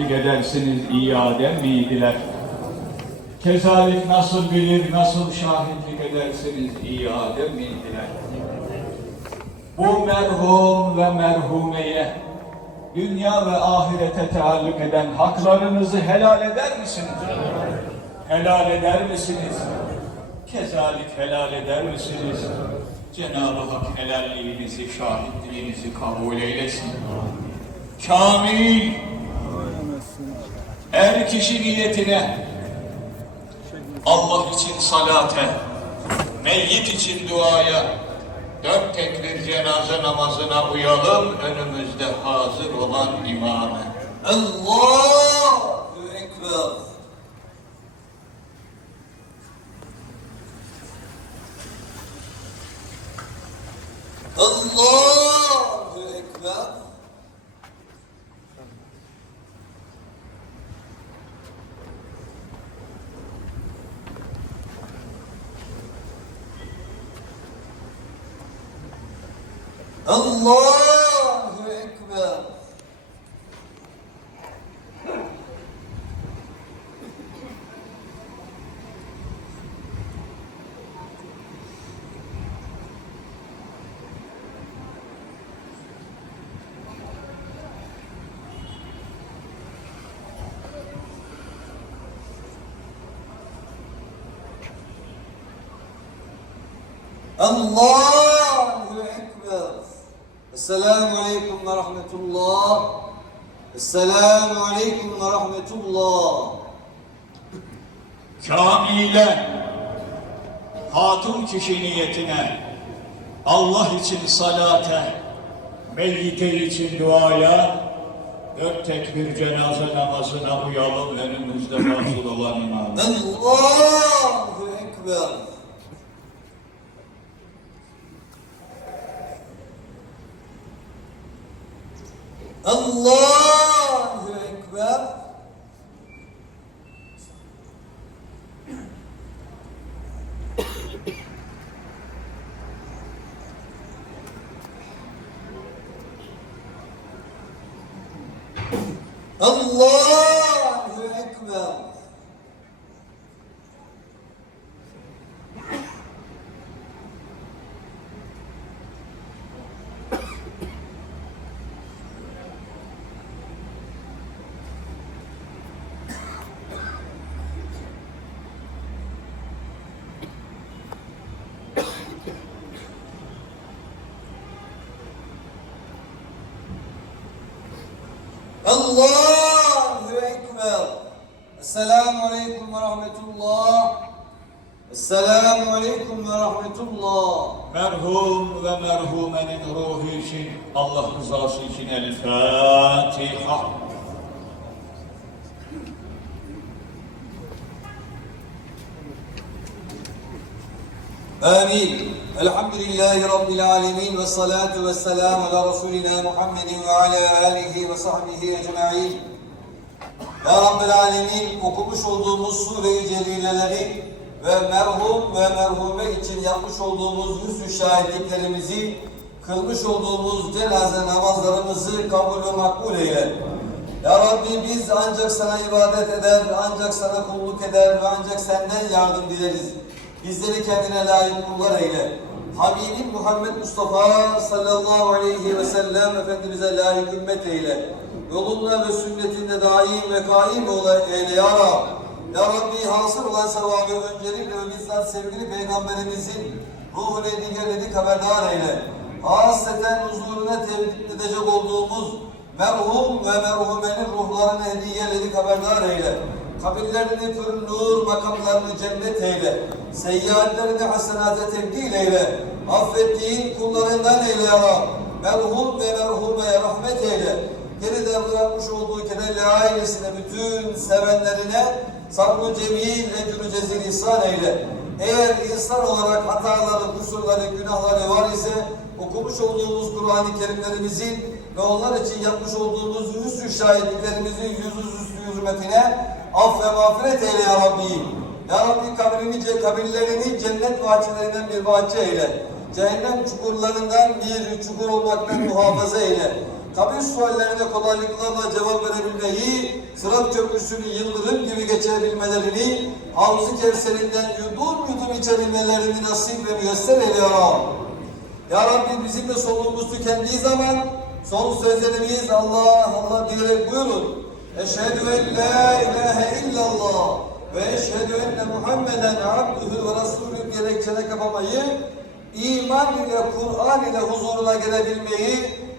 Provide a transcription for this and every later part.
edersiniz iyi Adem miydiler? Kezalik nasıl bilir, nasıl şahitlik edersiniz iyi Adem miydiler? Bu merhum ve merhumeye dünya ve ahirete taalluk eden haklarınızı helal eder misiniz? Helal eder misiniz? Kezalik helal eder misiniz? Cenab-ı Hak helalliğinizi, şahitliğinizi kabul eylesin. Kamil, er kişi niyetine, Allah için salate, meyyit için duaya, dört tekbir cenaze namazına uyalım, önümüzde hazır olan imame. Allahu Ekber. Allahu Ekber. Allahu Ekber. Allahu Ekber. Esselamu Aleyküm ve Rahmetullah. Esselamu Aleyküm ve Rahmetullah. Kamile, hatun kişi niyetine, Allah için salate, meyyite için duaya, dört tekbir cenaze namazına uyalım önümüzde hazır olan imam. Allahu Ekber. Allahu Ekber. Allahu Ekber. Allahu Ekber. Esselamu Aleyküm ve Rahmetullah. Esselamu Aleyküm ve Rahmetullah. Merhum ve merhumenin ruhu için, Allah rızası için El Fatiha. Amin. Elhamdülillahi Rabbil alemin ve salatu ve selamu ala Resulina Muhammedin ve ala alihi ve sahbihi ecma'in. Ya Rabbil alemin okumuş olduğumuz sure-i celileleri ve merhum ve merhume için yapmış olduğumuz hüsnü şahitliklerimizi, kılmış olduğumuz cenaze namazlarımızı kabul ve makbul eyle. Ya Rabbi biz ancak sana ibadet eder, ancak sana kulluk eder ve ancak senden yardım dileriz. Bizleri kendine layık kullar eyle. Habibin Muhammed Mustafa sallallahu aleyhi ve sellem Efendimiz'e layık ümmet eyle. Yolunda ve sünnetinde daim ve kaim ola eyle ya Rab. Ya Rabbi hasıl olan sevabı öncelikle ve bizzat sevgili Peygamberimizin ruhunu edingeledi haberdar eyle. Hasreten huzuruna tevdik edecek olduğumuz merhum ve merhumenin ruhlarını hediyeledik haberdar eyle. Kabirlerini pür nur, makamlarını cennet eyle. Seyyiatlerini hasenate tebdil eyle. Affettiğin kullarından eyle ya Rab. Merhum ve merhumeye rahmet eyle. Geride bırakmış olduğu kederli ailesine, bütün sevenlerine sabrı cemil, ecrü cezil ihsan eyle. Eğer insan olarak hataları, kusurları, günahları var ise okumuş olduğumuz Kur'an-ı Kerimlerimizin ve onlar için yapmış olduğumuz hüsnü şahitliklerimizin yüzüstü hürmetine af ve mağfiret eyle ya Rabbi. Ya Rabbi kabrini, kabirlerini cennet bahçelerinden bir bahçe eyle. Cehennem çukurlarından bir çukur olmaktan muhafaza eyle. kabir suallerine kolaylıklarla cevap verebilmeyi, sırat köprüsünü yıldırım gibi geçebilmelerini, Havz-ı Kevser'inden yudum yudum içebilmelerini nasip ve müyesser eyle ya Rabbi. Ya Rabbi bizim de soluğumuz tükendiği zaman son sözlerimiz Allah Allah diyerek buyurun. Eşhedü en la ilahe illallah ve eşhedü enne Muhammeden abduhu ve resulü diyerek kapamayı, iman ile Kur'an ile huzuruna gelebilmeyi,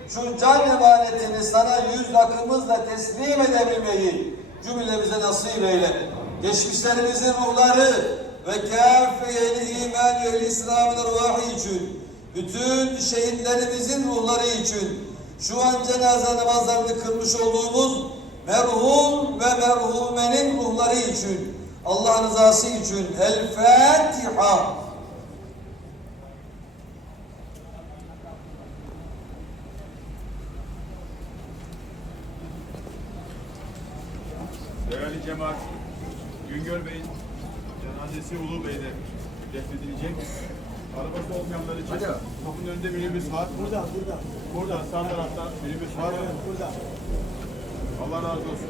şu can emanetini sana yüz rakımızla teslim edebilmeyi cümlemize nasip eyle. Geçmişlerimizin ruhları ve ehli iman ve İslam'ın ruhı için bütün şehitlerimizin ruhları için şu an cenaze namazlarını kılmış olduğumuz merhum ve merhumenin ruhları için Allah rızası için El Fatiha. Değerli cemaat, Güngör Bey'in cenazesi Ulu Bey'de defnedilecek. Arabası olmayanlar için kapının önünde minibüs var. Burada, burada. Burada, sağ tarafta minibüs var. Burada. Allah razı olsun.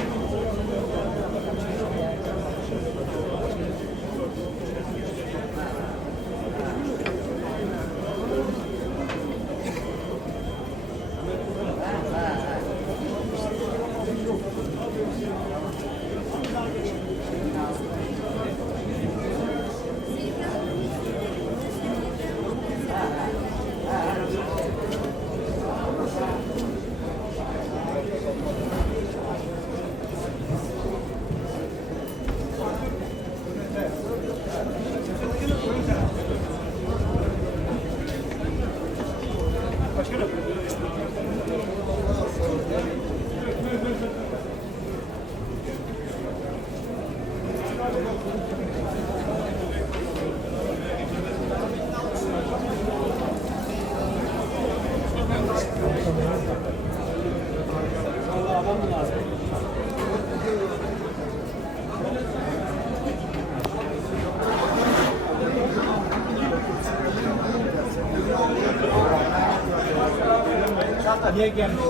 Niye gelmiş?